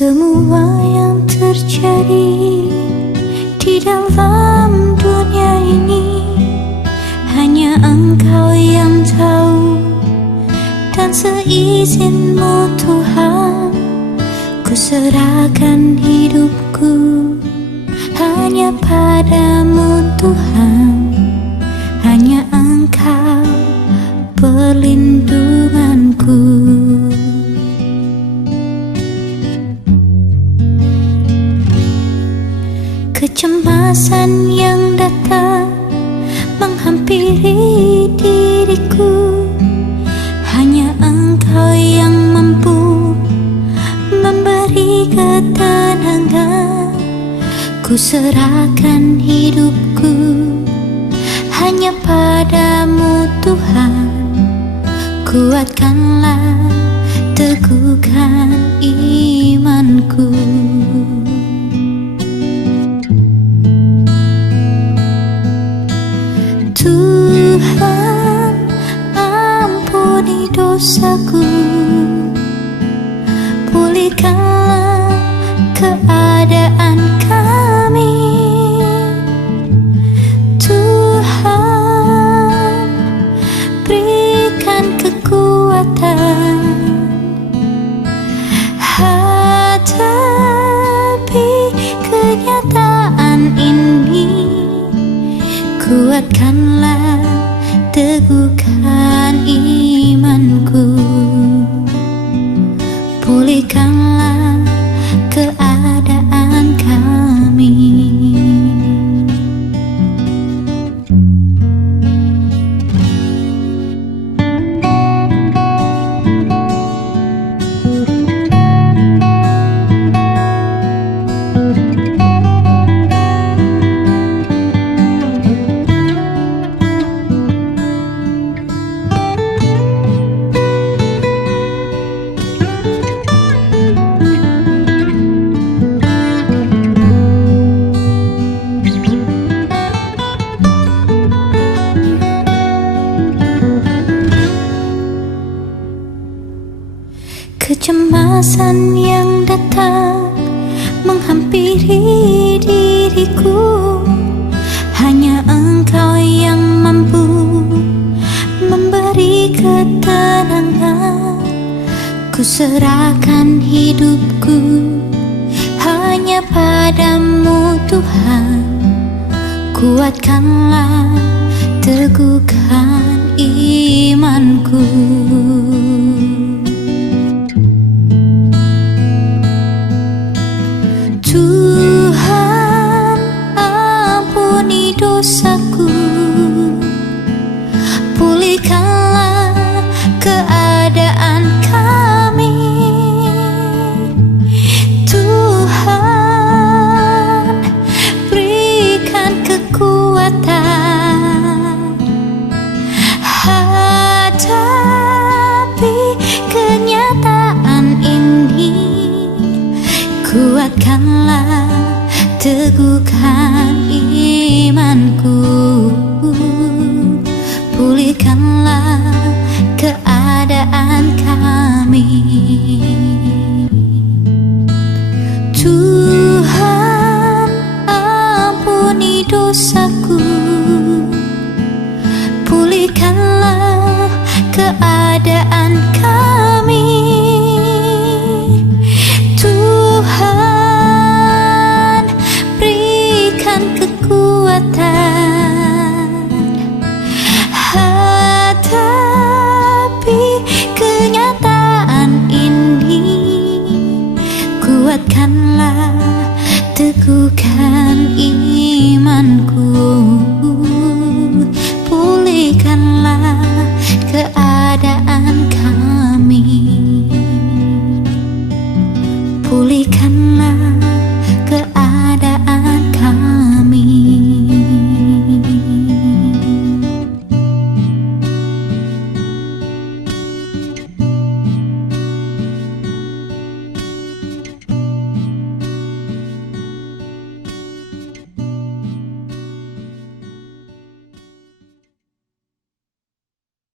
Semua yang terjadi di dalam dunia ini hanya Engkau yang tahu, dan seizinmu Tuhan, ku serahkan hidupku hanya padamu Tuhan. Hanya Engkau perlindunganku. Kecemasan yang datang menghampiri diriku, hanya Engkau yang mampu memberi ketenangan. Ku serahkan hidupku hanya padamu Tuhan. Kuatkanlah, teguhkan imanku. Tuhan, ampuni dosaku, pulihkanlah keadaan kami. Tuhan, berikan kekuatan hadapi kenyataan ini. Kuatkanlah, teguhkan imanku. Pulihkanlah keadaan kami. Kecemasan yang datang menghampiri diriku, hanya Engkau yang mampu memberi ketenangan. Ku serahkan hidupku hanya padamu Tuhan. Kuatkanlah, teguhkan imanku. Tuhan, ampuni dosaku, pulihkanlah keadaan kami. Tuhan, berikan kekuatan hadapi kenyataan ini. Kuatkanlah, teguhkan imanku. Pulihkanlah keadaan kami. Tuhan, ampuni dosaku, pulihkanlah keadaan kami. Tuhan, berikan kekuatan hadapi kenyataan ini. Kuatkanlah, teguhkan imanku. Pulihkanlah keadaan kami. Pulihkanlah